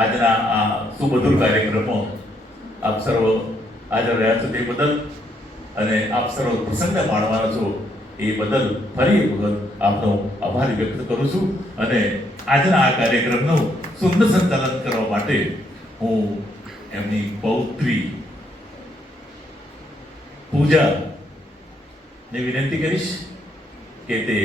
આજના આ સુમધુર કાર્યક્રમમાં આપ સર્વ હાજર રહ્યા છો તે બદલ અને આપ સર્વ પ્રસંગને માણવાના છો એ બદલ ફરી એક વખત આપનો આભાર વ્યક્ત કરું છું અને આજના આ કાર્યક્રમનું સુંદર સંચાલન કરવા માટે હું એમની પૌત્રી પૂજાને વિનંતી કરીશ કે તે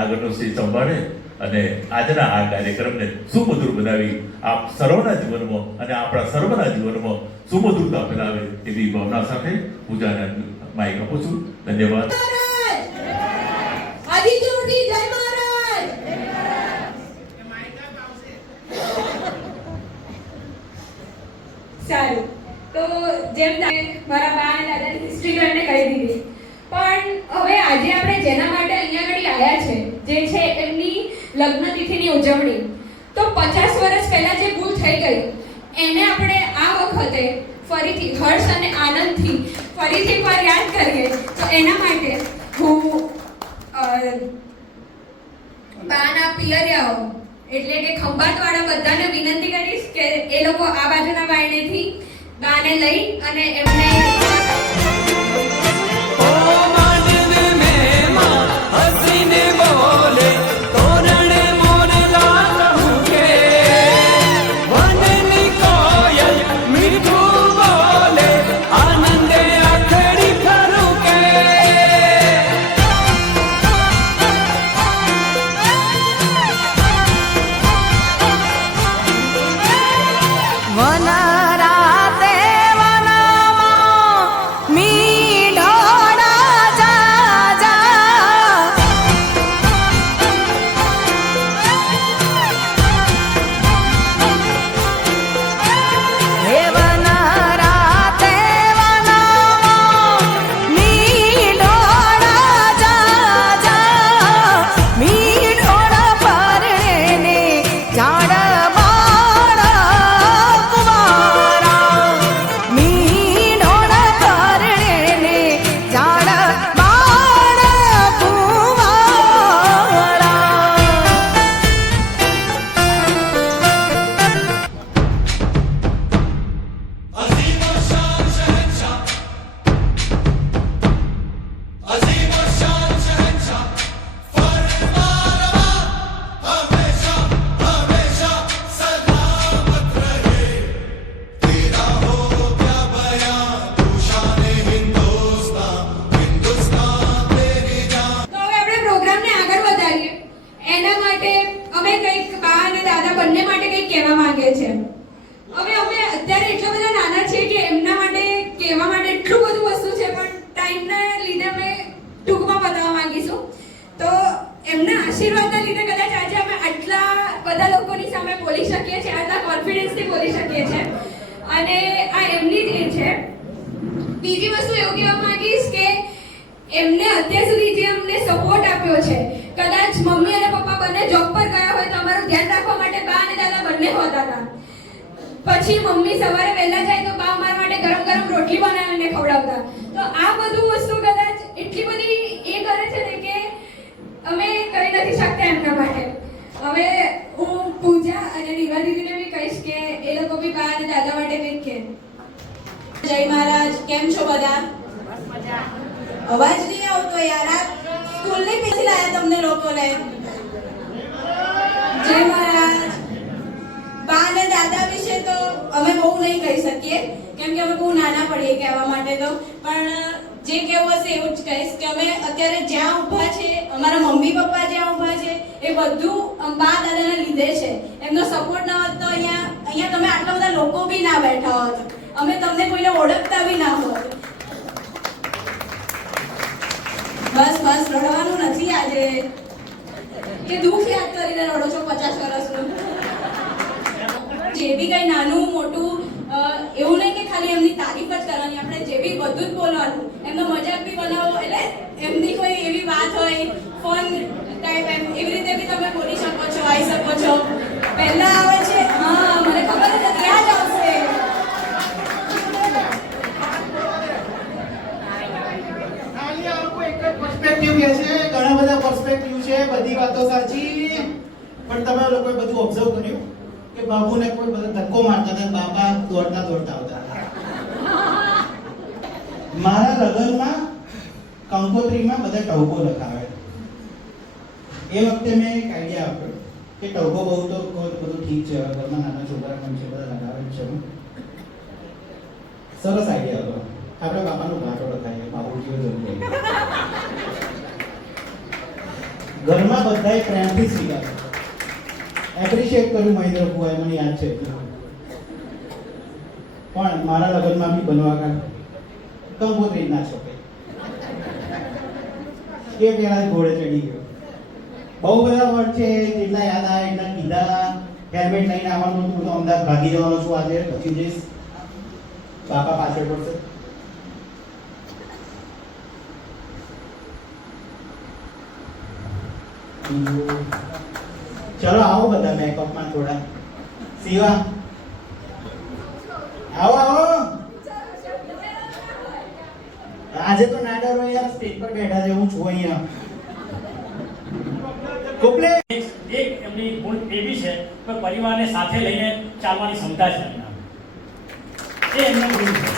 આગળનો શ્રી સંભાળે અને આજના આ કાર્યક્રમને સુમધુર બનાવી આપ સર્વના જીવનમાં અને આપણા સર્વના જીવનમાં સુમધુરતા ફેલાવે એવી ભાવના સાથે પૂજાને માઇક આપું છું. ધન્યવાદ. સારું, તો જેમ મારા બા અને દાદાની હિસ્ટ્રી કરીને કહી દીધી, પણ હવે આજે આપણે જેના માટે અહીંયા આગળ આવ્યા છે જે છે એમની લગ્ન તિથિની ઉજવણી, તો 50 વર્ષ પહેલા જે ભૂલ થઈ ગઈ એને આપણે આ વખતે ફરીથી હર્ષ અને આનંદથી ફરીથી એકવાર યાદ કરીએ. તો એના માટે હું બાના પિયરિયાઓ એટલે કે ખંભાતવાળા બધાને વિનંતી કરીશ કે એ લોકો આ બાજુના બાયણેથી બાને લઈ અને એમને આશીર્વાદના લીધે કદાચ આજે અમે આટલા બધા લોકોની સામે બોલી શકીએ છીએ, આટલા કોન્ફિડન્સથી બોલી શકીએ છીએ અને આ એમની જ એ છે. બીજી વસ્તુ એવું કહેવા માંગીશ કે એમને અત્યાર સુધી જે અમને સપોર્ટ આપ્યો છે, કદાચ મમ્મી અને પપ્પા બંને જોબ પર ગયા હોય તો અમારું ધ્યાન રાખવા માટે બા અને દાદા બંને હોતા હતા. પછી મમ્મી સવારે વહેલા જાય તો બા અમારા માટે ગરમ ગરમ રોટલી બનાવીને ખવડાવતા. તો આ બધું વસ્તુ કદાચ એટલી બધી એ કરે છે ને કે અમે કરી નથી શકતા એમના માટે. હવે હું પૂજા અને નિવા દીદીને બી કહીશ કે એ લોકો બી બા અને દાદા માટે કંઈક કહે. જય મહારાજ, કેમ છો બધા? અવાજ નહીં આવતો યાર. આ સ્કૂલની પીછી લાયા તમને લોકોને. જય મહારાજ. બા અને દાદા વિશે તો અમે બહુ નહીં કહી શકીએ કેમ કે અમે બહુ નાના પડીએ કહેવા માટે તો, પણ જે કહેવું હશે એવું જ કહીશ કે અમે અત્યારે જ્યાં ઊભા છે, અમારા મમ્મી પપ્પા જ્યાં ઊભા છે એ બધું બા દાદાના લીધે છે. એમનો સપોર્ટ ન હોત તો અહીંયા તમે આટલા બધા લોકો બી ના બેઠા હોત, અમે તમને કોઈને ઓળખતા બી ના હોત. બસ બસ, રડવાનું નથી આજે કે દુઃખ યાદ કરીને રડો છો 50 વર્ષનું. જે બી કઈ નાનું મોટું એવું નહીં કે ખાલી એમની તારીફ જ કરવાની, આપણે જે બી બધું જ બોલવાનું, એમનો મજાક બી બનાવો. એટલે એમની કોઈ એવી વાત હોય ફોન ટાઈપ એવી રીતે બી તમે બોલી શકો છો, આવી શકો છો. પહેલા આવે છે, હા મને ખબર જ હતી આ જ આવશે. પર્સપેક્ટિવ છે, ઘણા બધા પર્સપેક્ટિવ છે, બધી વાતો સાચી, પણ તમે લોકોએ બધું ઓબ્ઝર્વ કર્યું કે બાબુને કોઈ બધો ધક્કો ધક્કો મારતા હતા, બાપા દોડતા દોડતા આવતા હતા. મારા લગ્નમાં કંકોત્રીમાં બધા ટવકો લખાવે. એ વખતે મેં એક આઈડિયા આપ્યો કે ટવકો બહુ તો બધું ઠીક છે, ઘરમાં નાના છોકરા પણ છે, બધા લગાવે જ છે. સરસ આઈડિયા હતો. આપણે બાપાનું ઘાટો લખાઈએ, બાપુજીઓ જરૂર. ઘરમાં બધાએ પ્રેમથી સ્વીકાર્યો, એપ્રિશિએટ કર્યું મહેન્દ્ર ભુવાએ, મને યાદ છે. પણ મારા લગ્નમાં બી બનવા કંકોત્રી ના છોકે એ પેલા ઘોડે ચડી ગયો. બહુ બધા વર્ડ છે, જેટલા યાદ આવે એટલા કીધા. હેલ્મેટ લઈને આવવાનું હતું, તો અમદાવાદ ભાગી જવાનો છું આજે, પછી જઈશ. બાપા પાછળ પડશે. ચલો આવો બધા મેકઅપમાં થોડા. શિવા આવો આવો. આજે તો ના ડરો યાર, સ્ટેજ પર બેઠા છે, હું છું અહીંયા. કોપલે એક એમની ગુણ એવી છે કે પરિવારને સાથે લઈને ચાલવાની ક્ષમતા છે એમના. એ એમનો ગુણ છે.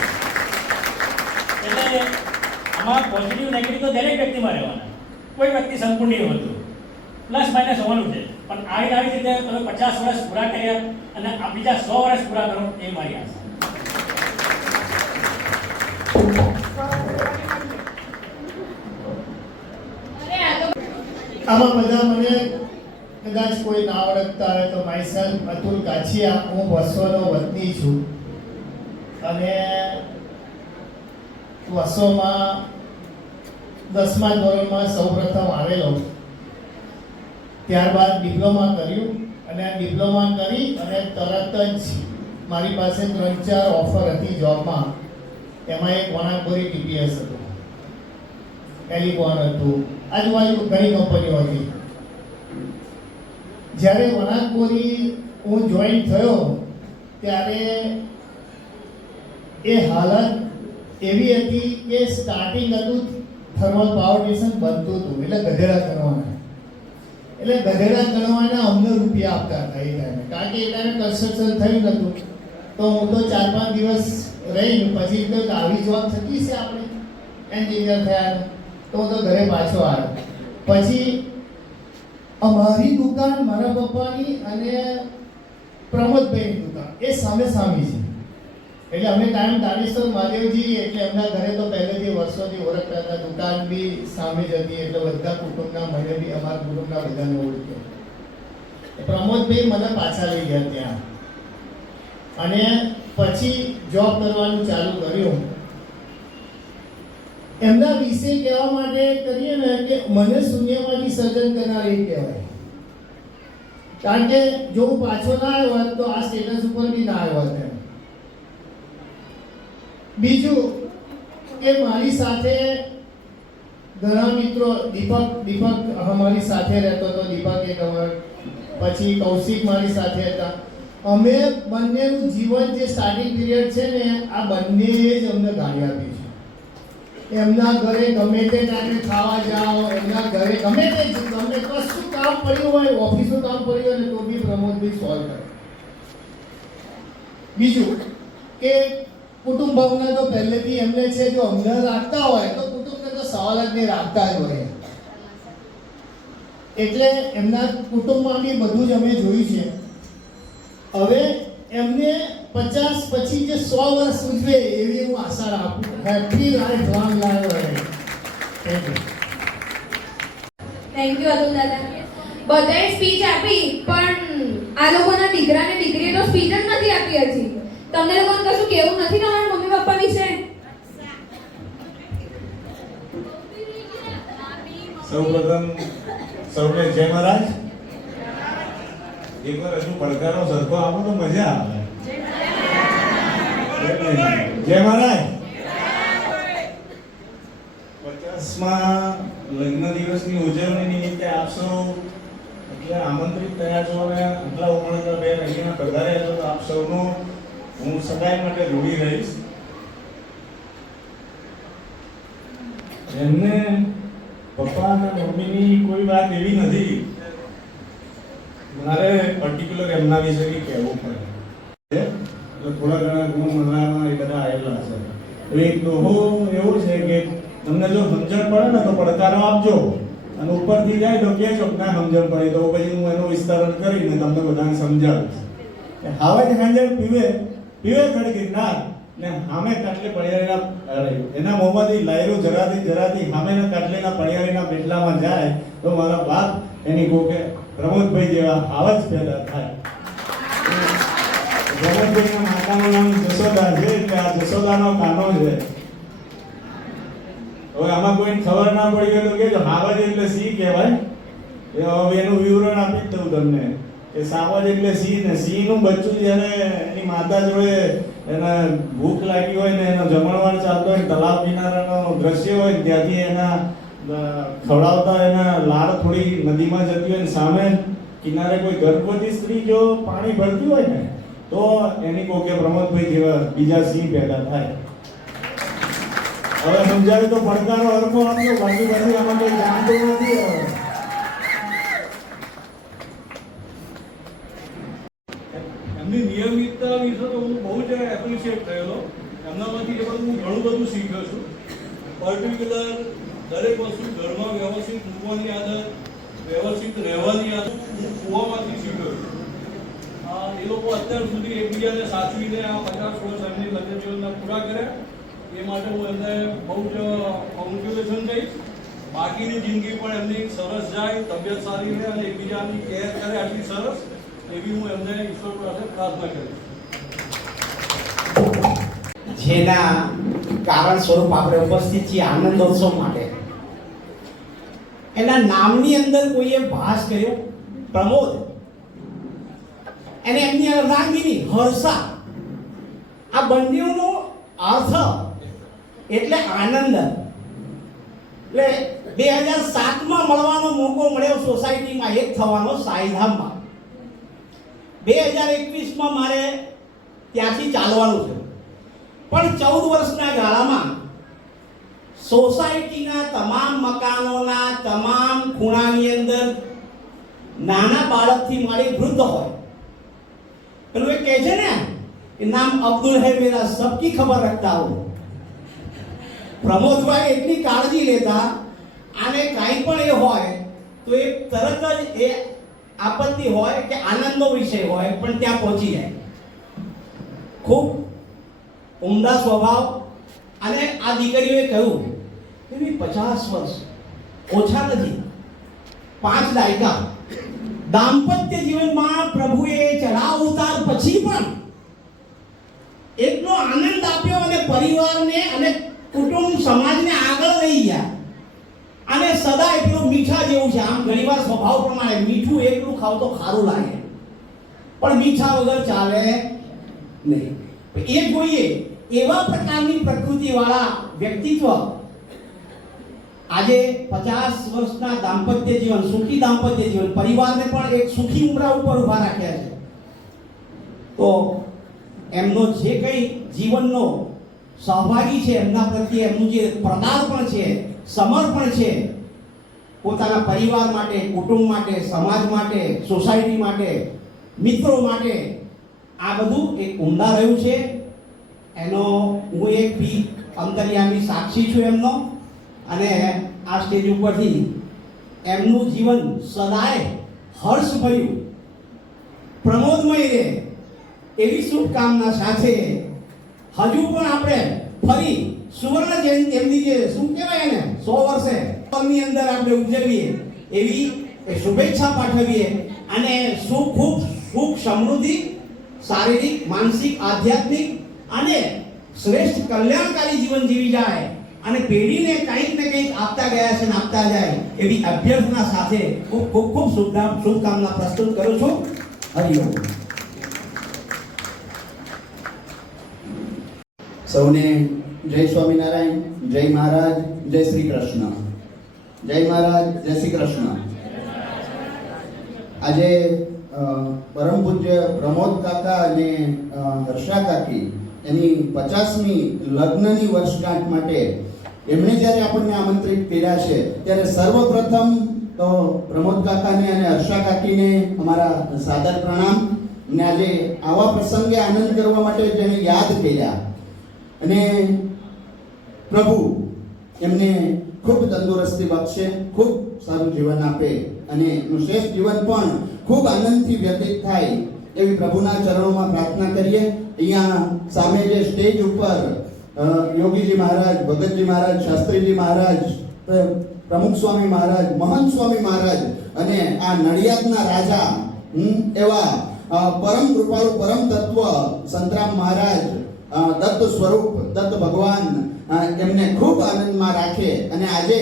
એટલે આમાં પોઝિટિવ નેગેટિવ તો દરેક વ્યક્તિમાં રહેવાના. કોઈ વ્યક્તિ સંપૂર્ણ નહીં હોતું, પ્લસ માઇનસ હોવાનું છે. પણ આવી રીતે તમે 50 વર્ષ પૂરા કર્યા અને આ બીજા 100 વર્ષ પૂરા કરો, એ મારી આશા. આમાં બધા મને કદાચ કોઈ ના ઓળખતા હોય તો માયસેલ્ફ અતુલ કાછિયા, હું વસોનો વતની છું અને વસોમાં 10મા ધોરણમાં સૌપ્રથમ આવેલો. ત્યારબાદ ડિપ્લોમા કર્યું અને ડિપ્લોમા કરી અને તરત જ મારી પાસે 3-4 ઓફર હતી જોબમાં. એમાં એક વણાકબોરી ટીપીએસ હતું, ટેલિકોન હતું, આજુબાજુ ઘણી કંપનીઓ હતી. જ્યારે વણાકબોરી હું જોઈન થયો ત્યારે એ હાલત એવી હતી કે સ્ટાર્ટિંગ હતું, થર્મલ પાવર સ્ટેશન બનતું હતું, એટલે ગધેડા ગણવાના. એટલે ગધેડા ગણવાના અમને રૂપિયા આપતા હતા એ ટાઈમે, કારણ કે એ ટાઈમે કન્સ્ટ્રક્શન થયું નતું. તો હું તો 4-5 દિવસ રહીને પછી તો આવી જોબ થતી છે આપણે એન્જિનિયર થયા, તો હું તો ઘરે પાછો આવ્યો. પછી અમારી દુકાન, મારા પપ્પાની અને પ્રમોદભાઈની દુકાન એ સામે સામી છે. એટલે અમે કાયમ તારેશ્વર મહાદેવજી, એટલે એમના ઘરે તો પહેલેથી વર્ષોથી ઓળખતા હતા. દુકાન બી સામે જ હતી, એટલે બધા કુટુંબના, મને બી અમારા કુટુંબના બધાને ઓળખ્યો. પ્રમોદભાઈ મને પાછા લઈ ગયા ત્યાં અને પછી જોબ કરવાનું ચાલુ કર્યું. એમના વિશે કહેવા માટે કરીએ ને કે મને શૂન્યમાંથી સર્જન કરનાર એ કહેવાય. કારણ કે જો હું પાછો ના આવ્યો હોત તો આ સ્ટેટસ ઉપર બી ના આવ્યો હોત. બીજું કે મારી સાથે ઘણા મિત્રો, દીપક અમારી સાથે રહેતો હતો, દીપક એક અમાર, પછી કૌશિક મારી સાથે હતા. અમે બંનેનું જીવન જે સ્ટાર્ટિંગ પીરિયડ છે ને, આ બંને જ અમને ગાડી આપી છે. એમના ઘરે ગમે તે ટાઈમે ખાવા જાઓ, એમના ઘરે ગમે તે ગમે કશું કામ પડ્યું હોય, ઓફિસનું કામ પડ્યું હોય ને તો બી પ્રમોદભાઈ સોલ્વ કરે. બીજું કે કુટુંબ ભાવના તો પહેલેથી એમને છે. જો અમને રાખતા હોય તો કુટુંબને તો સવાલ જ નહીં, રાખતા જ હોય. એટલે એમના કુટુંબમાં બી બધું જ અમે જોયું છે. હવે એમને 50 પછી જે 100 વર્ષ ઉજવે એવી હું આશા રાખું. Happy life, long life. Thank you. Thank you Atul દાદા. બધાએ સ્પીચ આપી, પણ આ લોકોના દીકરા ને દીકરીએ તો સ્પીચ જ નથી આપી હજી. તમને લોકોને કશું કેવું નથી તમારા મમ્મી પપ્પા વિશે? સૌપ્રથમ સૌને જય મહારાજ. એકવાર હજુ પડકારો સરખો આપો તો મજા આવે. જય મહારાજ. 50મા લગ્ન દિવસની ઉજવણી નિમિત્તે આપ સૌ એટલે આમંત્રિત થયા છો અને આટલા ઉમળકા બેન અહીંયા પધાર્યા છો, તો આપ સૌનો હું સદાય માટે ઋણી રહીશ. એમને પપ્પા અને મમ્મીની કોઈ વાત એવી નથી, મારે પર્ટિક્યુલર એમના વિશે કહેવું પડે. એટલે થોડા ઘણા ગુણ મળવામાં એ બધા આવેલા છે. હવે એક દોહો એવો છે કે તમને જો સમજણ પડે ને તો પડકારો આપજો, અને ઉપરથી જાય તો કહેજો કે ના સમજણ પડે તો પછી હું એનું વિસ્તરણ કરીને તમને બધાને સમજાવીશ. હવે જ હાજર પીવે ખડકી ના ને સામે કાટલે પડિયારીના એના મોંમાંથી લાયરું જરાથી સામેના કાટલેના પડિયારીના પેટલામાં જાય તો મારા બાપ એની કોકે પ્રમોદભાઈ જેવા આવા જ પેદા થાય. પ્રમોદભાઈના માતાનું નામ જશોદા છે એટલે આ જશોદાનો કાનો છે. હવે આમાં કોઈને ખબર ના પડી હોય તો કેજો હાવજ એટલે સિંહ કહેવાય. હવે એનું વિવરણ આપી જ દઉં તમને કે સાવજ એટલે સિંહ ને સિંહનું બચ્ચું જ્યારે એની માતા જોડે એને ભૂખ લાગી હોય ને એનો જમણવાર ચાલતો હોય તળાવ કિનારાનો દ્રશ્ય હોય ને ત્યાંથી એના ખવડાવતા એના લાળ થોડી નદીમાં જતી હોય ને સામે કિનારે કોઈ ગર્ભવતી સ્ત્રી જો પાણી ભરતી હોય ને તો એની કોકે પ્રમોદભાઈ જેવા બીજા સિંહ પેદા થાય. હવે સમજાવ્યું તો પડકારો હરખો આપજો, બાજુ આમાં કોઈ જાણતું નથી. એમની નિયમિતતા વિશે તો હું બહુ જ એપ્રિશિએટ થયેલો. એમનામાંથી એ બધું હું ઘણું બધું શીખ્યો છું. પર્ટિક્યુલર દરેક વસ્તુ ઘરમાં વ્યવસ્થિત મૂકવાની આદત, વ્યવસ્થિત રહેવાની આદત હું કૂવામાંથી શીખ્યો છું. એ લોકો અત્યાર સુધી એકબીજાને સાચવીને આ 50 વર્ષ એમની લગ્ન જીવનના પૂરા કર્યા. એ માટે હું એમને બહુ જ કોંગ્રેચ્યુલેશન કહીશ. બાકીની જિંદગી પણ એમની સરસ જાય, તબિયત સારી રહે અને એકબીજાની કેર કરે આટલી સરસ, એવી હું એમને ઈશ્વર પાસે પ્રાર્થના કરીશ. જેના કારણ સ્વરૂપ આપણે ઉપસ્થિત છીએ આનંદોત્સવ માટે, એના નામની અંદર કોઈએ ભાસ કર્યો પ્રમોદ, અને એમની અર્ધાંગીની હર્ષા, આ બંનેનો અર્થ એટલે આનંદ. એટલે 2007માં મળવાનો મોકો મળ્યો સોસાયટીમાં એક થવાનો સાઈધામમાં. 2021માં મારે ત્યાંથી ચાલવાનું છે, પણ 14 વર્ષના ગાળામાં સોસાયટીના તમામ મકાનોના તમામ ખૂણાની અંદર નાના બાળકથી માંડી વૃદ્ધ હોય. પેલું એ કહે છે ને કે નામ અબ્દુલ હે મેરા, સબકી ખબર રખતા હું. પ્રમોદભાઈ એટલી કાળજી લેતા, આને કાંઈ પણ એ હોય તો એ તરત જ એ આપત્તિ હોય કે આનંદનો વિષય હોય પણ ત્યાં પહોંચી જાય. ખૂબ ઉમદા સ્વભાવ. અને આ દીકરીઓએ કહ્યું કે 50 વર્ષ ઓછા નથી, 5 દાયકા દાંપત્ય જીવનમાં પ્રભુએ ચઢાવ ઉતાર પછી પણ એટલો આનંદ આપ્યો અને પરિવારને અને કુટુંબ સમાજને આગળ લઈ ગયા. અને સદા એટલું મીઠા જેવું છે. આમ ઘણીવાર સ્વભાવ પ્રમાણે મીઠું એકલું ખાવ તો ખારું લાગે, પણ મીઠા વગર ચાલે નહીં. એ જોઈએ એવા પ્રકારની પ્રકૃતિવાળા વ્યક્તિત્વ આજે 50 વર્ષના દાંપત્ય જીવન, સુખી દાંપત્ય જીવન, પરિવારને પણ એક સુખી ઉમરા ઉપર ઉભા રાખ્યા છે. તો એમનો જે કંઈ જીવનનો સહભાગી છે, એમના પ્રત્યે એમનું જે પ્રદાર્પણ છે, સમર્પણ છે, પોતાના પરિવાર માટે, કુટુંબ માટે, સમાજ માટે, સોસાયટી માટે, મિત્રો માટે, આ બધું એક ઉમદા રહ્યું છે. એનો હું એક બી અંતર્યામી સાક્ષી છું એમનો. અને આ સ્ટેજ ઉપરથી એમનું જીવન સદાય હર્ષભર્યું, પ્રમોદમય રહે એવી શુભકામના સાથે હજુ પણ આપણે ફરી સુવર્ણ જયંતિ, એમની જે શું કહેવાય ને 100 વર્ષે ની અંદર આપણે ઉજવીએ એવી શુભેચ્છા પાઠવીએ. અને ખૂબ સુખ સમૃદ્ધિ, શારીરિક, માનસિક, આધ્યાત્મિક અને શ્રેષ્ઠ કલ્યાણકારી જીવન જીવી જાય અને પેઢીને કંઈક ને કંઈક આપતા ગયા છે ને આપતા જાય એવી અભ્યર્થના સાથે ખૂબ શુભકામના પ્રસ્તુત કરું છું. હરિઓમ. સૌને જય સ્વામિનારાયણ, જય મહારાજ, જય શ્રી કૃષ્ણ. જય મહારાજ, જય શ્રી કૃષ્ણ. આજે પરમ પૂજ્ય પ્રમોદ કાકા અને હર્ષા કાકી એની 50મી લગ્નની વર્ષગાંઠ માટે એમણે જ્યારે આપણને આમંત્રિત કર્યા છે, ત્યારે સર્વપ્રથમ તો પ્રમોદ કાકાને અને હર્ષા કાકીને અમારા સાદર પ્રણામ. ને આજે આવા પ્રસંગે આનંદ કરવા માટે જેને યાદ કર્યા અને પ્રભુ એમને ખૂબ તંદુરસ્તી બક્ષે, ખૂબ સારું જીવન આપે અને એનું શ્રેષ્ઠ જીવન પણ ખૂબ આનંદથી વ્યતીત થાય એવી પ્રભુના ચરણોમાં પ્રાર્થના કરીએ. અહીંયા સામે જે સ્ટેજ ઉપર યોગીજી મહારાજ, ભગતજી મહારાજ, શાસ્ત્રીજી મહારાજ, પ્રમુખ સ્વામી મહારાજ, મહંત સ્વામી મહારાજ અને આ નડિયાદના રાજા એવા પરમ કૃપાળુ પરમ તત્વ સંતરામ મહારાજ, દત્ત સ્વરૂપ, દત્ત ભગવાન એમને ખૂબ આનંદમાં રાખે અને આજે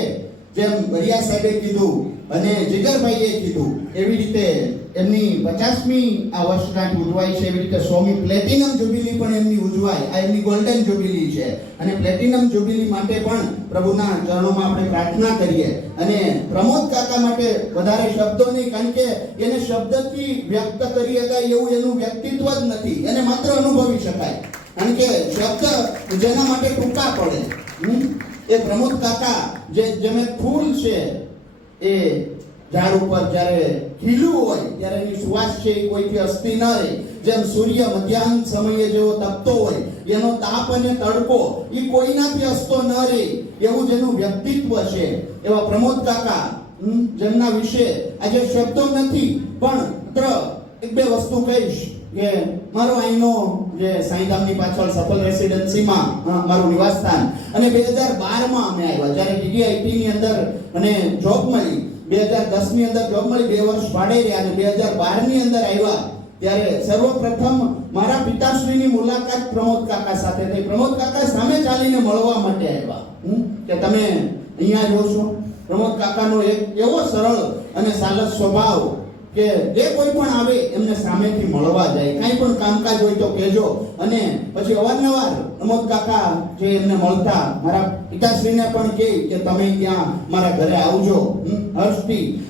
જેમ બરિયા સાહેબે કીધું અને જીગરભાઈએ કીધું એવી રીતે એમની 50મી આ વર્ષગાંઠ ઉજવાય છે, એવી રીતે 100મી પ્લેટિનમ જ્યુબિલી પણ એમની ઉજવાય. આ એમની ગોલ્ડન જ્યુબિલી છે અને પ્લેટિનમ જ્યુબિલી માટે પણ પ્રભુના ચરણોમાં આપણે પ્રાર્થના કરીએ. અને પ્રમોદ કાકા માટે વધારે શબ્દો નહીં, કારણ કે એને શબ્દથી વ્યક્ત કરી શકાય એવું એનું વ્યક્તિત્વ જ નથી, એને માત્ર અનુભવી શકાય. કારણ કે શબ્દ જેના માટે ટૂંકા પડે. એ પ્રમોદ કાકા જેમ ફૂલ છે એ ઝાડ ઉપર જ્યારે ખીલું હોય ત્યારે એની સુવાસ છે એ કોઈથી અસ્તી ન રહે. જેમ સૂર્ય મધ્યાહન સમયે જેવો તપતો હોય, એનો તાપ અને તડકો એ કોઈનાથી અસ્તો ન રહે, એવું જેનું વ્યક્તિત્વ છે એવા પ્રમોદ કાકા, જેમના વિશે આજે શબ્દો નથી, પણ માત્ર એક બે વસ્તુ કહીશ કે મારો અહીંનો જે સાંઈધામની પાછળ સફલ રેસિડેન્સીમાં મારું નિવાસસ્થાન અને 2012માં અમે આવ્યા જ્યારે DDIT ની અંદર મને જોબ મળી. 2010 ની અંદર જોબ મળી, 2 વર્ષ ભાડે રહ્યા અને 2012 ની અંદર આવ્યા ત્યારે સર્વપ્રથમ મારા પિતાશ્રીની મુલાકાત પ્રમોદ કાકા સાથે થઈ. પ્રમોદ કાકા સામે ચાલીને મળવા માટે આવ્યા કે તમે અહીંયા જો છો. પ્રમોદ કાકાનો એક એવો સરળ અને સાલસ સ્વભાવ કે જે કોઈ પણ આવે એમને સામેથી મળવા જાય, કાંઈ પણ કામકાજ હોય તો કહેજો. અને પછી અવારનવાર પ્રમોદ કાકા જે એમને મળતા મારા પિતાશ્રીને પણ કહે કે તમે ત્યાં મારા ઘરે આવજો.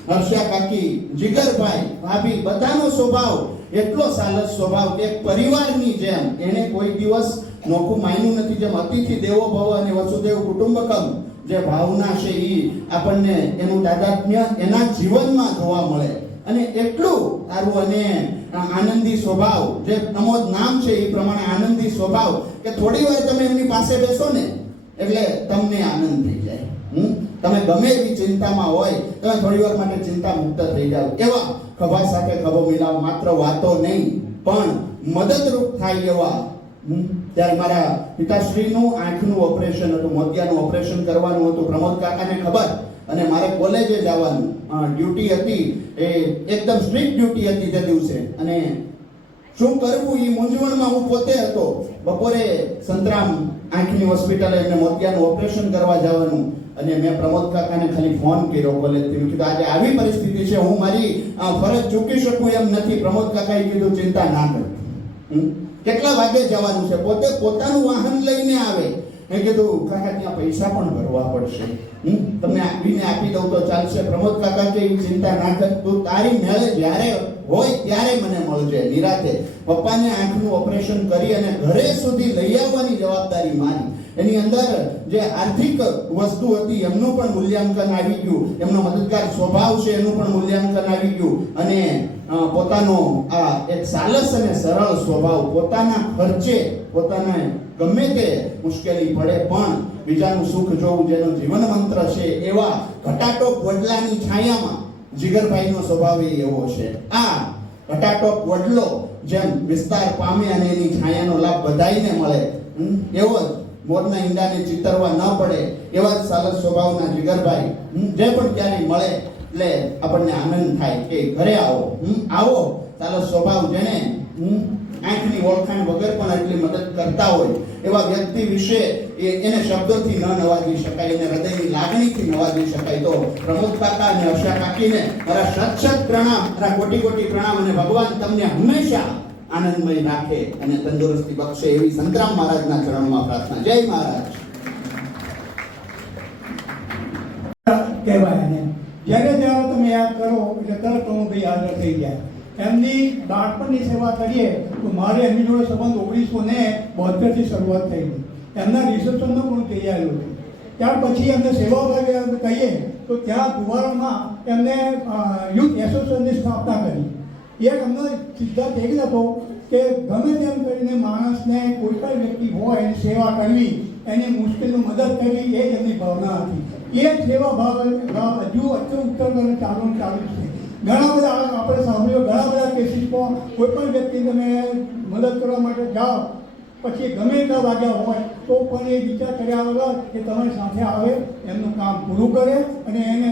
હર્ષા કાકી, જીગરભાઈ, ભાભી, બધાનો સ્વભાવ એટલો સાલસ સ્વભાવ કે પરિવારની જેમ. એને કોઈ દિવસ નોખું માન્યું નથી. જેમ અતિથિ દેવો ભવ અને વસુદેવ કુટુંબકમ જે ભાવના છે એ આપણને એનું તાદાત્મ્ય એના જીવનમાં જોવા મળે. અને એટલું સારું અને આનંદી સ્વભાવ, જે પ્રમોદ નામ છે એ પ્રમાણે આનંદી સ્વભાવ કે થોડી વાર તમે એમની પાસે બેસો ને એટલે તમને આનંદ થઈ જાય. તમે ગમે એવી ચિંતામાં હોય તમે થોડી વાર માટે ચિંતા મુક્ત થઈ જાવ. એવા ખભા સાથે ખભો મિલાવ, માત્ર વાતો નહીં પણ મદદરૂપ થાય એવા. ત્યારે મારા પિતાશ્રીનું આંખનું ઓપરેશન હતું, મોતિયાનું ઓપરેશન કરવાનું હતું. પ્રમોદ કાકાને ખબર અને મારે કોલેજે જવાનું, ડ્યુટી હતી, એ એકદમ સ્ટ્રિક્ટ ડ્યુટી હતી તે દિવસે. અને શું કરવું એ મૂંઝવણમાં હું પોતે હતો. બપોરે સંતરામ આંખની હોસ્પિટલે એમને મોતિયાનું ઓપરેશન કરવા જવાનું અને મેં પ્રમોદ કાકાને ખાલી ફોન કર્યો કોલેજથી. મેં કીધું આજે આવી પરિસ્થિતિ છે, હું મારી ફરજ ચૂકી શકું એમ નથી. પ્રમોદ કાકાએ કીધું ચિંતા ના કર. કેટલા વાગે જવાનું છે? પોતે પોતાનું વાહન લઈને આવે. મેં કીધું કાકા ત્યાં પૈસા પણ ભરવા પડશે, તમને આવીને આપી દઉં તો ચાલશે. પ્રમોદ કાકા કે ચિંતા ના કર, તું તારી મેળે જ્યારે હોય ત્યારે મને મળજે નિરાતે. પપ્પાને આંખનું ઓપરેશન કરી અને ઘરે સુધી લઈ આવવાની જવાબદારી મારી. એની અંદર જે આર્થિક વસ્તુ હતી એમનું પણ મૂલ્યાંકન આવી ગયું, એમનો મદદગાર સ્વભાવ છે એનું પણ મૂલ્યાંકન આવી ગયું. અને પોતાનો આ એક સાલસ અને સરળ સ્વભાવ, પોતાના ખર્ચે પોતાને ગમે તે મુશ્કેલી પડે પણ બીજાનું સુખ જોવું જેનો જીવન મંત્ર છે, એવા ઘટાટોપ વડલાની છાયામાં જીગરભાઈનો સ્વભાવ એવો છે. આ ઘટાટોપ વડલો જેમ વિસ્તાર પામે અને એની છાયાનો લાભ બધાઈને મળે, એવો જ મોરના ઈંડાને ચિતરવા ન પડે એવા જ સાલસ સ્વભાવના જીગરભાઈ જે પણ ક્યારેય મળે એટલે આપણને આનંદ થાય કે ઘરે આવો. આવો સાલસ સ્વભાવ જેને આંખની ઓળખાણ વગર પણ આટલી મદદ કરતા હોય એવા વ્યક્તિ વિશે એને શબ્દોથી ન નવાજી શકાય, એને હૃદયની લાગણીથી નવાજી શકાય. તો પ્રમોદ કાકા અને હર્ષા કાકીને મારા સત પ્રણામ, મારા કોટી કોટી પ્રણામ. અને ભગવાન તમને હંમેશા આનંદમય રાખે અને તંદુરસ્તી બક્ષે એવી સંતરામ મહારાજના ચરણમાં પ્રાર્થના. જય મહારાજ. કહેવાય ને જ્યારે જ્યારે તમે યાદ કરો એટલે તરત ભાઈ હાજર થઈ જાય. એમની બાળપણની સેવા કરીએ તો મારે એમની જોડે સંબંધ 1972થી શરૂઆત થઈ હતી. એમના રિસેપ્શનનો પણ તૈયારી હતી. ત્યાર પછી એમને સેવા ભાગે કહીએ તો ત્યાં કુવારામાં એમને યુથ એસોસિએશનની સ્થાપના કરી એક અમને સિદ્ધાંત એ જ હતો કે ગમે તેમ કરીને માણસને કોઈ પણ વ્યક્તિ હોય એની સેવા કરવી, એની મુશ્કેલીમાં મદદ કરવી, એ જ એમની ભાવના હતી. એ સેવા ભાવ હજુ ઉત્તર ચાલુ છે. ઘણા બધા આપણે સાંભળ્યું, ઘણા બધા કેસીસમાં કોઈ પણ વ્યક્તિ તમે મદદ કરવા માટે જાઓ, પછી ગમે એટલા વાગ્યા હોય તો પણ એ વિચાર કર્યા વગર કે તમારી સાથે આવે, એમનું કામ પૂરું કરે અને એને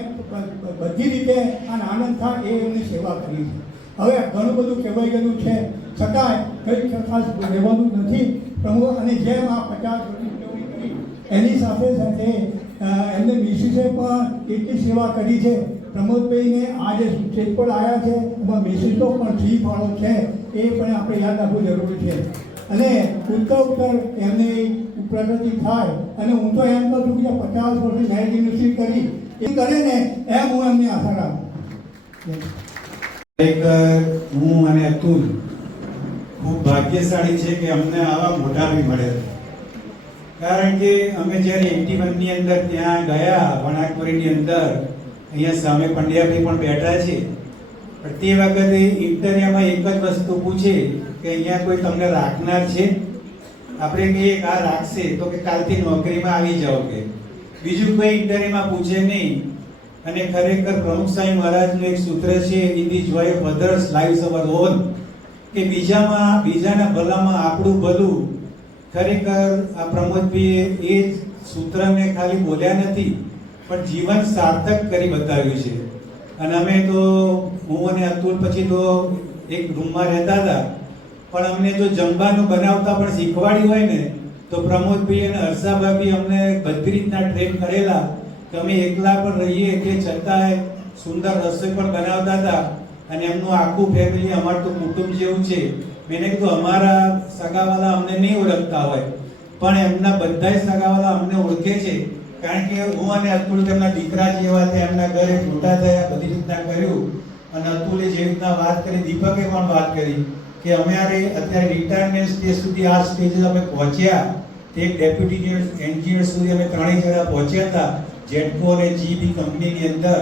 બધી રીતે આનંદ થાય, એ એમની સેવા કરી છે. હવે ઘણું બધું કહેવાઈ ગયેલું છે, છતાંય કંઈ ખાસ રહેવાનું નથી પ્રમુખ. અને જેમ આ 50 વર્ષની ઉજવણી કરી, એની સાથે સાથે એમને મિસિસે પણ એટલી સેવા કરી છે. પ્રમોદભાઈને આજે સ્ટેજ પર આવ્યા છે, એમાં મિસિસનો પણ જી ફાળો છે, એ પણ આપણે યાદ રાખવું જરૂરી છે. અને ઉત્તર એમની પ્રગતિ થાય. અને હું તો એમ કહું છું કે 50 વર્ષની નાઇટ યુનિવર્સિટી કરી એ કરે ને, એમ હું એમની આશા રાખું. હું અને અતુલ ખૂબ ભાગ્યશાળી છે કે અમને આવા મોઢા બી મળે. કારણ કે અમે જ્યારે 81ની અંદર ત્યાં ગયા વણાકપુરીની અંદર, અહીંયા સામે પંડ્યાભાઈ પણ બેઠા છે, પણ તે વખતે ઇન્ટરવ્યુમાં એક જ વસ્તુ પૂછે કે અહીંયા કોઈ તમને રાખનાર છે? આપણે કહીએ કે આ રાખશે તો કે કાલથી નોકરીમાં આવી જાઓ કે. બીજું કોઈ ઇન્ટરવ્યુમાં પૂછે નહીં. અને ખરેખર પ્રમુખ સાહેબ મહારાજનું એક સૂત્ર છે, in the Joy of others lives hour on, કે બીજાના ભલામાં આપણું ભલું. ખરેખર આ પ્રમોદભાઈએ એ જ સૂત્રને ખાલી બોલ્યા નથી પણ જીવન સાર્થક કરી બતાવ્યું છે. અને અમે તો હું અને અતુલ પછી તો એક રૂમમાં રહેતા હતા, પણ અમને જો જમવાનું બનાવતા પણ શીખવાડ્યું હોય ને તો પ્રમોદભાઈ અને હર્ષાભાઈ અમને બધી રીતના ટ્રેન કરેલા. અમે એકલા પણ રહીએ તે છતાંય સુંદર રસોઈ પણ બનાવતા હતા. અને એમનું આખું ફેમિલી અમારું તો કુટુંબ જેવું છે. મેં કીધું અમારા સગાવાલા અમને નહીં ઓળખતા હોય પણ એમના બધાય સગાવાલા અમને ઓળખે છે, કારણ કે હું અને અતુલ તેમના દીકરા જેવા થયા, એમના ઘરે મોટા થયા, બધી રીતના કર્યું. અને અતુલે જે રીતના વાત કરી, દીપકે પણ વાત કરી કે અમારે અત્યારે રિટાયરમેન્ટ સ્ટેજ સુધી આ સ્ટેજ અમે પહોંચ્યા, તે ડેપ્યુટી એન્જિનિયર સુધી અમે ત્રણેય જણા પહોંચ્યા હતા જેટકો અને જીબી કંપનીની અંદર.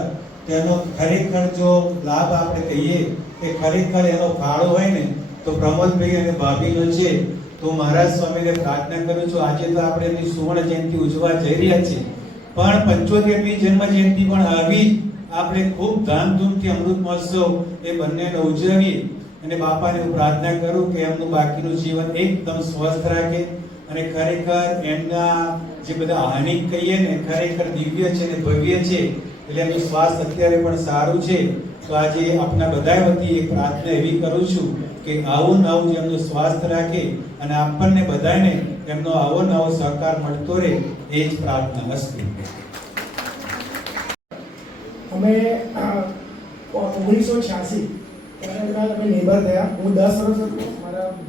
તેનો ખરેખર જો લાભ આપણે કહીએ કે ખરેખર એનો ફાળો હોય ને તો પ્રમોદભાઈ અને ભાભીનો છે. તો મહારાજ સ્વામીને પ્રાર્થના કરું છું, આજે તો આપણે એમની સુવર્ણ જયંતિ ઉજવવા જઈ રહ્યા છીએ, પણ 75મી જન્મ જયંતિ પણ આવી આપણે ખૂબ ધામધૂમથી અમૃત મહોત્સવ એ બંનેને ઉજવીએ. અને બાપાને હું પ્રાર્થના કરું કે એમનું બાકીનું જીવન એકદમ સ્વસ્થ રાખે અને ખરેખર એમના જે બધા હાનિક કહીએ ને ખરેખર દિવ્ય છે ને ભવ્ય છે. એટલે એમનું સ્વાસ્થ્ય અત્યારે પણ સારું છે. તો આજે આપના બધા વતી એક પ્રાર્થના એવી કરું છું કે આવું નવું એમનું સ્વાસ્થ્ય રાખે અને આપણને બધાને એમનો આવો નવો સહકાર મળતો રહે, એ જ પ્રાર્થના હશે. અમે 1986 અમે નેબર થયા. હું 10 વર્ષ હતો,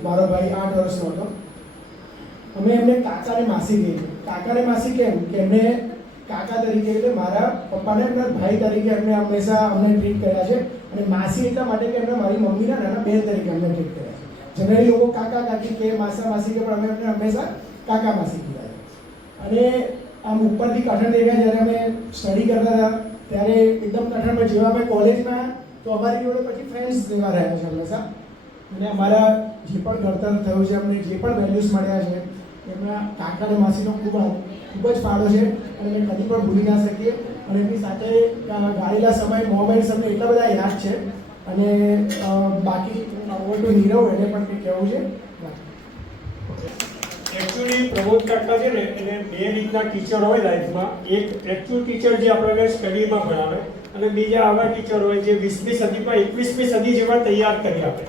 મારો ભાઈ 8 વર્ષનો હતો. અમે એમને કાકા અને માસી કહીએ. કાકા અને માસી કેમ કે એમને કાકા તરીકે એટલે મારા પપ્પાને એમના ભાઈ તરીકે એમને હંમેશા અમને ટ્રીટ કર્યા છે. અને માસી એટલા માટે કે એમને મારી મમ્મીના નાના બેન તરીકે અમને ટ્રીટ કર્યા છે. જનરલી લોકો કાકા કાકી કે માસા માસી કે, પણ અમે એમને હંમેશા કાકા માસી કીધા છે. અને આમ ઉપરથી કઠણ દેખાય. જ્યારે અમે સ્ટડી કરતા હતા ત્યારે એકદમ કઠણ, પણ જેવા અમે કોલેજમાં તો અમારી જોડે પછી ફ્રેન્ડ્સ જેવા રહ્યા છે હંમેશા. અને અમારા જે પણ ઘડતર થયું છે, અમને જે પણ વેલ્યુઝ મળ્યા છે, એમના કાકા અને માસીનો ખૂબ જ ફાળો છે અને અમે કદી પણ ભૂલી ના શકીએ. અને એમની સાથે ગાળેલા સમય મોબાઈલ અમને એટલા બધા યાદ છે. અને બાકી ઓવર ટુ નીરવ, એને પણ કંઈક કહેવું છે. એકચ્યુઅલી પ્રમોદ કાકા છે ને એને બે રીતના ટીચર હોય લાઈફમાં. એક એકચ્યુઅલ ટીચર જે આપણને સ્ટડીમાં ભણાવે, અને બીજા આવા ટીચર હોય જે 20મી સદીમાં 21મી સદી જેવા તૈયાર કરી આપે.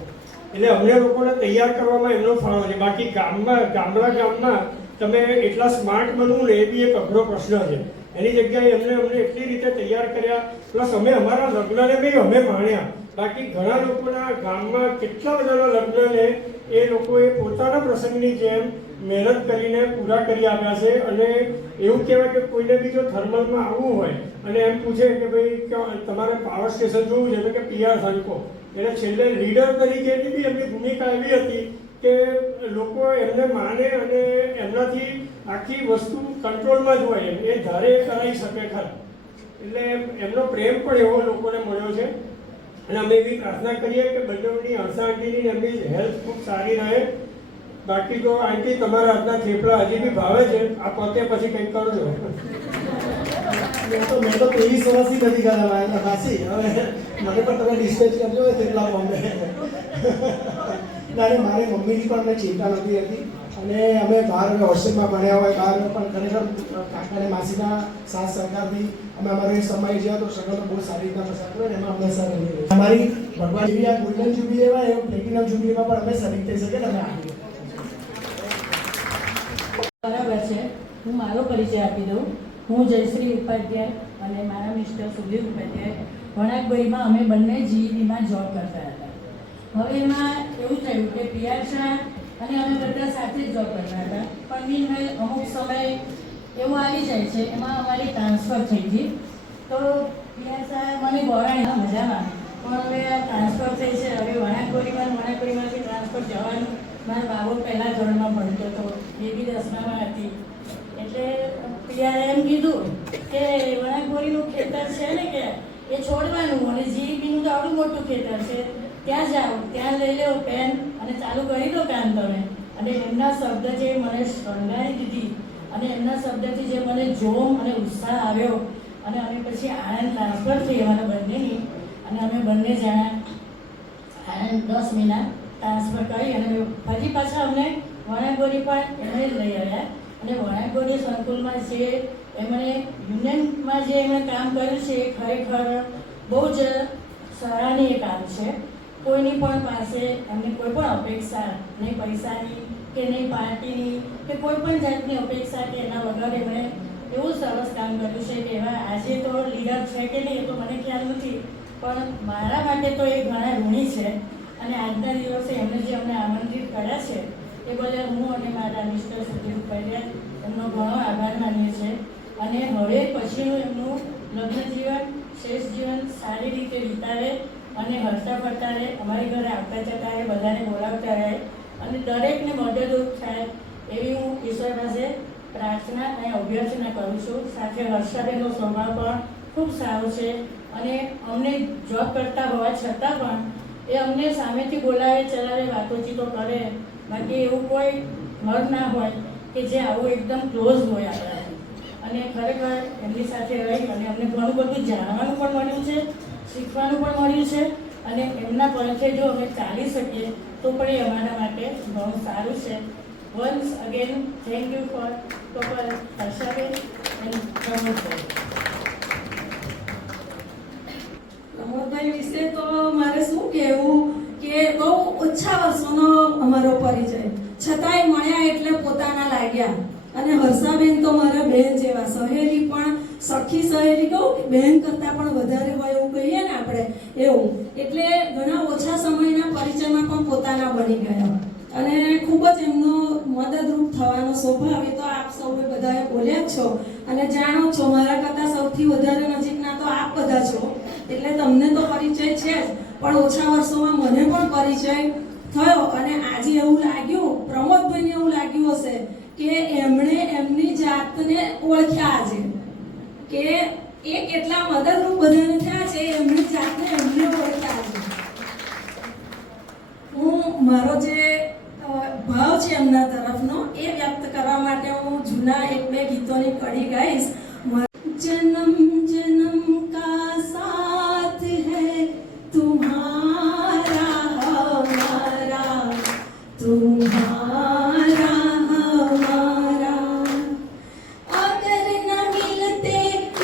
એટલે અમને લોકોને તૈયાર કરવામાં એમનો ફાળો છે. બાકી ગામમાં તમે એટલા સ્માર્ટ બનવું ને એ બી એક અઘરો પ્રશ્ન છે. એની જગ્યાએ અમને એટલી રીતે તૈયાર કર્યા. પ્લસ અમે અમારા લગ્નને બી અમે માણ્યા. બાકી ઘણા લોકોના ગામમાં કેટલા બધાના લગ્નને એ લોકોએ પોતાના પ્રસંગની જેમ મહેનત કરીને પૂરા કરી આપ્યા છે. અને એવું કહેવાય કે કોઈને બી જો થર્મલમાં આવવું હોય અને એમ પૂછે કે ભાઈ તમારે પાવર સ્ટેશન જોવું છે તો કે PR સનકો. એટલે છેલ્લે લીડર તરીકેની બી એમની ભૂમિકા એવી હતી કે લોકો એમને માને અને એમનાથી આખી વસ્તુ કંટ્રોલમાં જ હોય, એ ધારે કરાવી શકે ખરા. એટલે એમનો પ્રેમ પણ એવો લોકોને મળ્યો છે. અને અમે એવી પ્રાર્થના કરીએ કે બંનેની હર્ષા આંટીની એમની હેલ્થ ખૂબ સારી રહે. બાકી તો આંટી તમારા હાથના થેપલા હજી બી ભાવે છે, આ પતે પછી કંઈક કરજો. મેં તો 23 વર્ષથી નથી ખાધા માસી. હવે મને પણ તમે ડિસ્પેચ કરજો તેટલા બોમ્બે. ના મારી મમ્મીની પણ મેં ચિંતા નથી હતી, અને અમે બહાર હોસ્ટેલમાં ભણ્યા હોય બહાર પણ ખરેખર કાકા માસીના સાથ સહકારથી અમે અમારો એ સમય જે હતો સગવડો બહુ સારી રીતના પસાર કર્યો, અને એમાં અમને સારી રહી. અમારી ભગવાન જેવી આ ગોલ્ડન જ્યુબિલી એવા એવું પ્લેટિનમ જ્યુબિલીમાં પણ અમે સારી થઈ શકે તમે આપી. બરાબર છે. હું મારો પરિચય આપી દઉં. હું જયશ્રી ઉપાધ્યાય અને મારા મિસ્ટર સુધીર ઉપાધ્યાય વણાકબરીમાં અમે બંને જીઈબીમાં જોબ કરતા હતા. હવે એમાં એવું થયું કે પીઆર શાહ અને અમે બધા સાથે જ જોબ કરતા હતા, પણ મીનવાઇલ અમુક સમય એવું આવી જાય છે, એમાં અમારી ટ્રાન્સફર થઈ ગઈ. તો પીઆર શાહ મને બોરાણીના મજામાં, પણ હવે આ ટ્રાન્સફર થઈ છે, હવે વણાકબરીમાંથી ટ્રાન્સફર જવાનું. મારા બાબો પહેલા ધોરણમાં ભણતો હતો, એ બી 10મામાં હતી. એટલે પીઆરે એમ કીધું કે વણાકબરીનું ખેતર છે ને કે એ છોડવાનું, અને જીઈબીનું તો આવડું મોટું ખેતર છે, ત્યાં જાઓ, ત્યાં લઈ લો પેન અને ચાલુ કરી દો કામ તમે. અને એમના શબ્દ જે મને શણગારી દીધી, અને એમના શબ્દથી જે મને જોમ અને ઉત્સાહ આવ્યો, અને અમે પછી આણંદ ટ્રાન્સફર થઈ અમારા બંનેની, અને અમે બંને જણા આણંદ 10 મહિના ટ્રાન્સફર કરી, અને ફરી પાછા અમને વણાકબરી પણ એમણે જ લઈ આવ્યા. અને વણાકબરી સંકુલમાં જે એમણે યુનિયનમાં જે એમણે કામ કર્યું છે એ ખરેખર બહુ જ સરાહનીય કામ છે. કોઈની પણ પાસે એમની કોઈ પણ અપેક્ષા નહીં, પૈસાની કે નહીં પાર્ટીની કે કોઈ પણ જાતની અપેક્ષા કે એના વગર એમણે એવું સરસ કામ કર્યું છે કે એવા આજે તો લીડર છે કે નહીં એ તો મને ખ્યાલ નથી, પણ મારા માટે તો એ ઘણા ઋણી છે. અને આજના દિવસે એમને જે અમને આમંત્રિત કર્યા છે એ બદલ હું અને મારા મિસ્ટર સુધીર ઉપાધ્યાય એમનો ઘણો આભાર માનીએ છીએ. અને હવે પછીનું એમનું લગ્ન જીવન, શેષ જીવન સારી રીતે વિતાવે, અને હરતા ફરતા રહે, અમારી ઘરે આવતા જતા રહે, બધાને બોલાવતા રહે, અને દરેકને મદદરૂપ થાય એવી હું ઈશ્વર પાસે પ્રાર્થના અને અભ્યર્થના કરું છું. સાથે હર્ષાબેનનો સ્વભાવ પણ ખૂબ સારો છે, અને અમને જોબ કરતા હોવા છતાં પણ એ અમને સામેથી બોલાવે, ચલાવે, વાતોચીતો કરે. બાકી એવું કોઈ ઘર ના હોય કે જે આવું એકદમ ક્લોઝ હોય આપણાથી. અને ખરેખર એમની સાથે રહી અને અમને ઘણું બધું જાણવાનું પણ મળ્યું છે, શીખવાનું પણ મળ્યું છે, અને એમના પંથે જો અમે ચાલી શકીએ તો પણ એ અમારા માટે ઘણું સારું છે. Once again thank you for Harshaben and Pramodbhai. Pramodbhai વિશે તો મારે શું કહેવું કે બહુ ઓછા વર્ષોનો અમારો પરિચય, છતાંય મળ્યા એટલે પોતાના લાગ્યા. અને હર્ષાબેન તો મારા બહેન જેવા, સહેલી પણ સખી સહેલી કહું કે બહેન કરતાં પણ વધારે હોય એવું કહીએ ને આપણે એવું. એટલે ઘણા ઓછા સમયના પરિચયમાં પણ પોતાના બની ગયા, અને ખૂબ જ એમનો મદદરૂપ થવાનો સ્વભાવ એ તો આપ સૌએ બધાએ બોલ્યા જ છો, અને જાણો છો મારા કરતાં સૌથી વધારે નજીકના તો આપ બધા છો, એટલે તમને તો પરિચય છે જ, પણ ઓછા વર્ષોમાં મને પણ પરિચય થયો. અને આજે એવું લાગ્યું, પ્રમોદભાઈને એવું લાગ્યું હશે કે એમણે એમની જાતને ઓળખ્યા છે, કે એ કેટલા મદદરૂપ બધાને થયા છે, એમની જાતને એમને ઓળખ્યા છે. હું મારો જે ભાવ છે એમના તરફનો એ વ્યક્ત કરવા માટે હું જૂના 1-2 ગીતોની કડી ગાઈશ. જન્મ જન્મ કા સાથ હૈ तुम्हारा हमारा, तुम्हारा हमारा, अगर न मिलते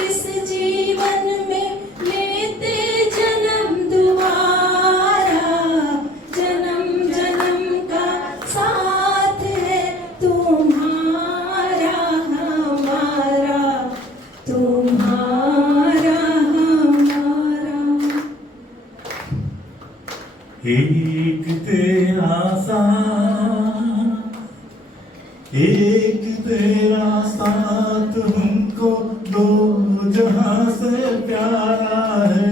इस जीवन में लेते जन्म दोबारा, जन्म जन्म का साथ है तुम्हारा हमारा, तुम्हारा हमारा. एक तेरा साथ हमको दो जहां से प्यारा है.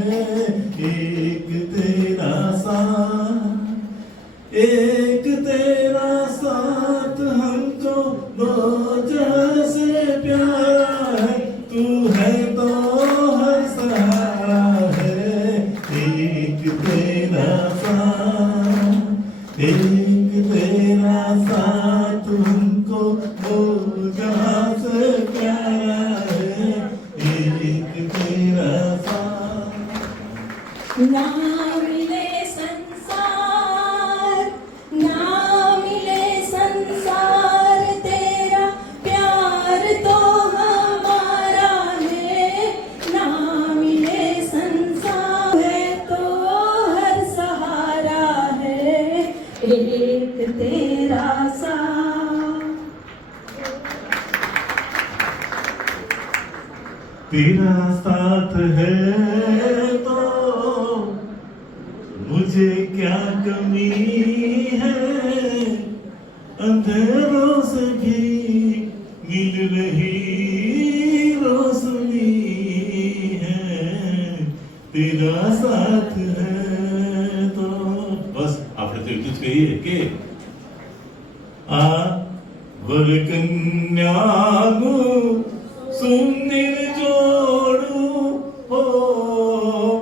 एक तेरा साथ हमको दो जहां से प्यारा है. तू है तो हर सहारा है. एक तेरा साथ है तो मुझे क्या कमी है, अंधेरों से भी मिल रही रोशनी है, तेरा साथ है तो बस આપણે તો એટલું જ કહીએ કે આ વરકન્યાનું સુંદર જોડું હો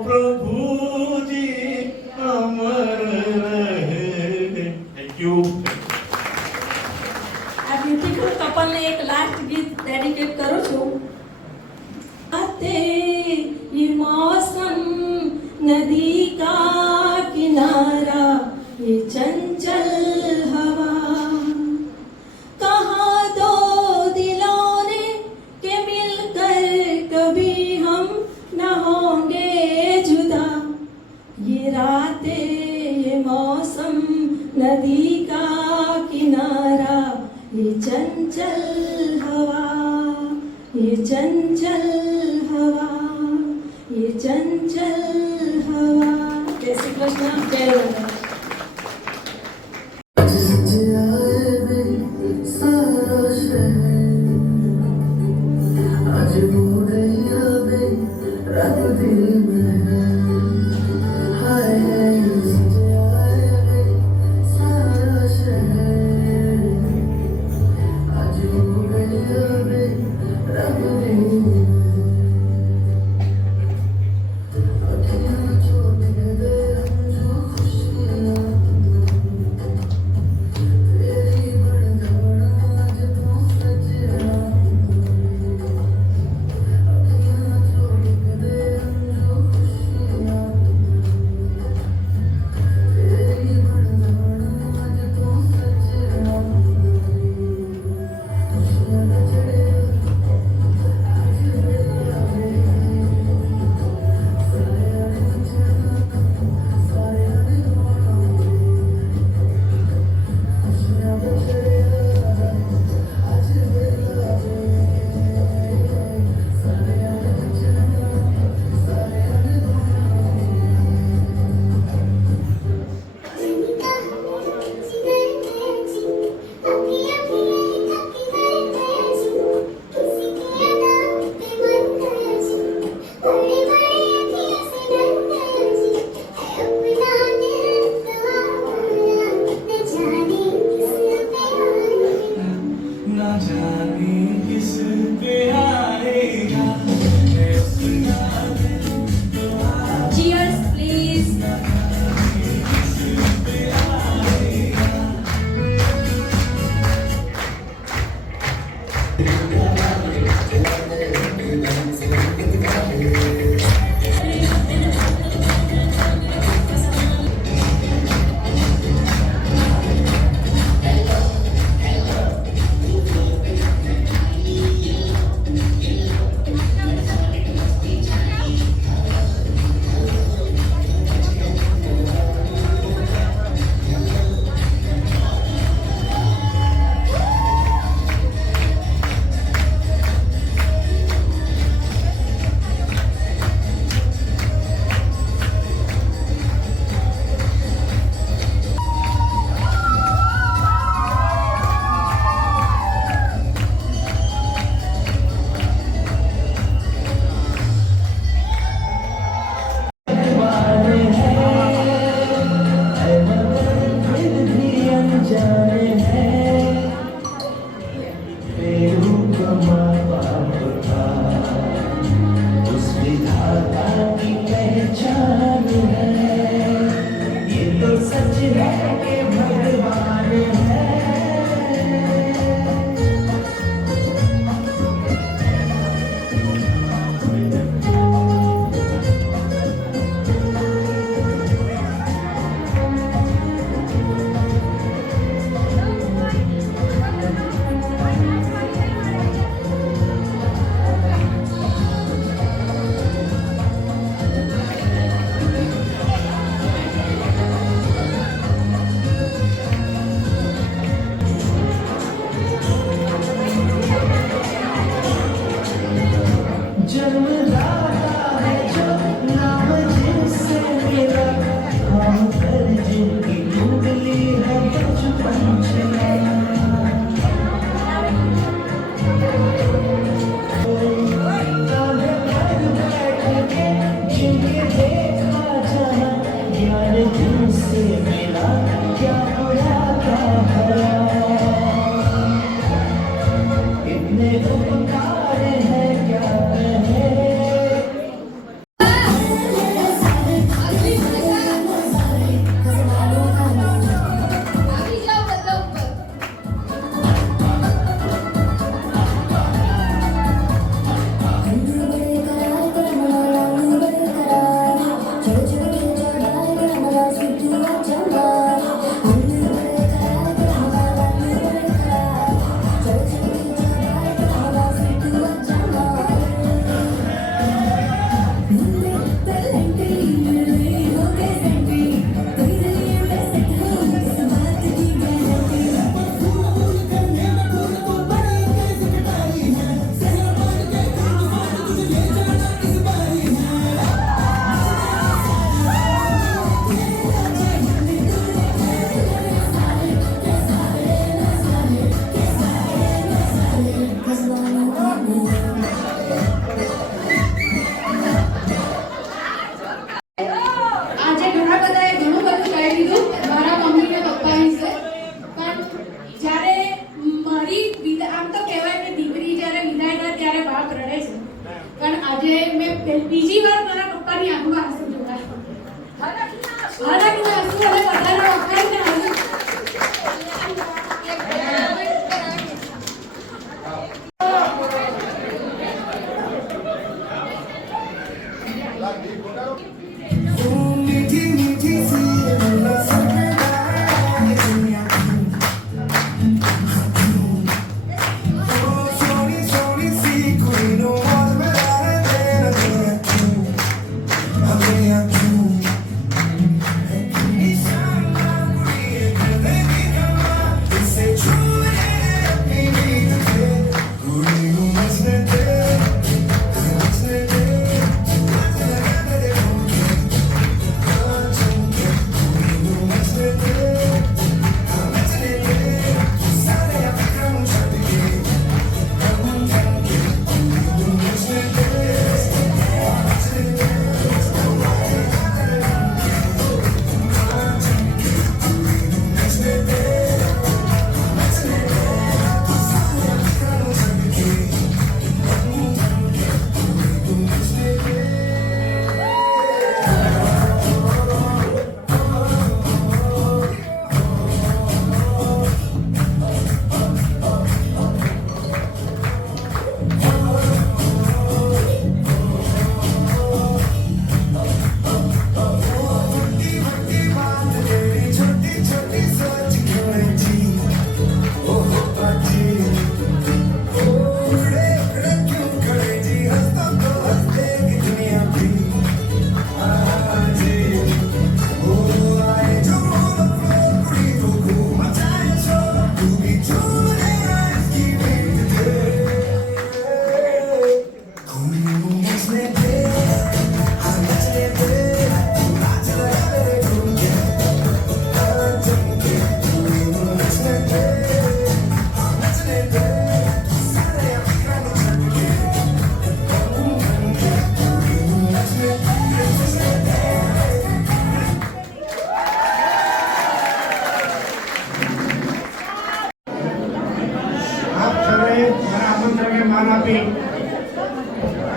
પ્રભુજી અમર રહે. Thank you. આ બ્યુટીફુલ કપલને એક લાસ્ટ ગીત ડેડિકેટ કરું છું. आते ये मौसम नदी का किनारा, ये चंचल हवा, कहा दो दिलों ने के मिलकर कभी हम न होंगे जुदा, ये रातें ये मौसम नदी का किनारा, ये चंचल हवा, ये चंचल हवा, ये चंचल हवा. जय श्री कृष्ण, जय राधा. आज हो गई हमें रात दिन में हाय सारा शहर. आज हो गई हमें रात दिन में अखियां छोड़ दे हम जो खुशियां तेरी बड़गड़ा आज तो सजना. Cheers, please. આજે મેં બીજી વાર મારા પપ્પાની આંખમાં આંસુ જોયા. હરખના આંસુ અને બધાના વખાણના આંસુ.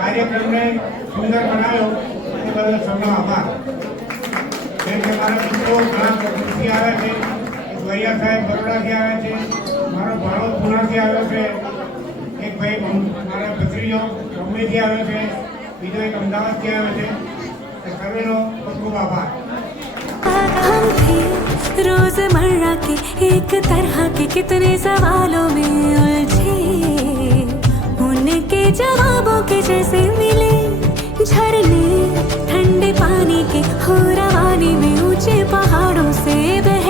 કાર્યક્રમને સુંદર બનાવ્યો એ બદલ સૌનો આભાર. જેમ કે મારા મિત્રો ઘણા પ્રદેશથી આવ્યા છે, વૈયા સાહેબ બરોડાથી આવ્યા છે, મારો ભાણો પુનાથી આવ્યો છે, એક ભાઈ મારા ભત્રીજો બોમ્બેથી આવ્યો છે, બીજો એક અમદાવાદથી આવ્યો છે. સર્વેનો ખૂબ ખૂબ આભાર. रोजमर्रा के एक तरह के कितने सवालों में उलझे, उनके जवाबों के जैसे मिले झरने ठंडे पानी के हो रवानी में ऊंचे पहाड़ों से बह